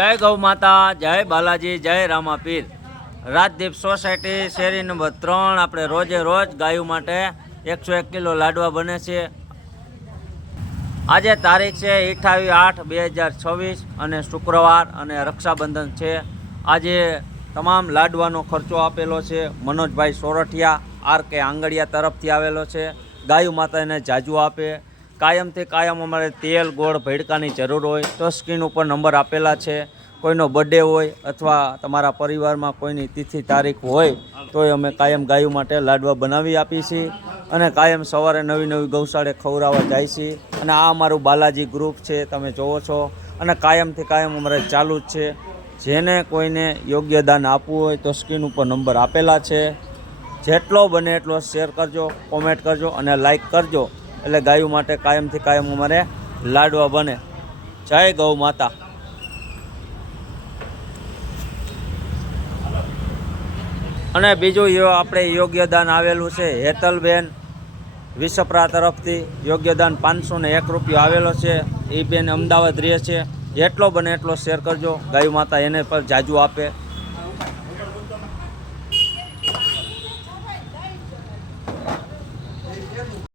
जय गौ माता, जय बालाजी, जय रामापीर। राजदीप सोसायटी शेरी नंबर 3 આપણે રોજે રોજ ગાયો માટે 101 કિલો લાડવા બને છે। આજે તારીખ છે 28/8/2026 અને શુક્રવાર અને રક્ષાબંધન છે। આજે તમામ લાડવાનો ખર્ચો આપેલો છે મનોજભાઈ સોરઠિયા RK આંગળિયા તરફથી આવેલો છે। ગાયો માતાને જાજુ આપે, કાયમથી કાયમ અમારે તેલ ગોળ ભેડકાની જરૂર હોય તો સ્ક્રીન ઉપર નંબર આપેલા છે। કોઈનો બર્થડે હોય અથવા તમારા પરિવારમાં કોઈની તિથિ તારીખ હોય તો અમે કાયમ ગાયો માટે લાડવા બનાવી આપીએ છીએ અને કાયમ સવારે નવી નવી ગૌશાળે ખવડાવવા જાય છીએ। અને આ અમારું બાલાજી ગ્રુપ છે, તમે જોવો છો, અને કાયમથી કાયમ અમારે ચાલુ જ છે। જેને કોઈને યોગ્ય દાન આપવું હોય તો સ્ક્રીન ઉપર નંબર આપેલા છે। જેટલો બને એટલો શેર કરજો, કોમેન્ટ કરજો અને લાઈક કરજો, એટલે ગાયો માટે કાયમથી કાયમ અમારે લાડવા બને। જય ગૌ માતા। અને બીજું આપણે યોગ્યદાન આવેલું છે હેતલબેન વિસપરા તરફથી યોગ્યદાન 501 રૂપિયો આવેલો છે। એ બેન અમદાવાદ રહે છે। જેટલો બને એટલો શેર કરજો, ગાયો માતા એને પર જાજુ આપે।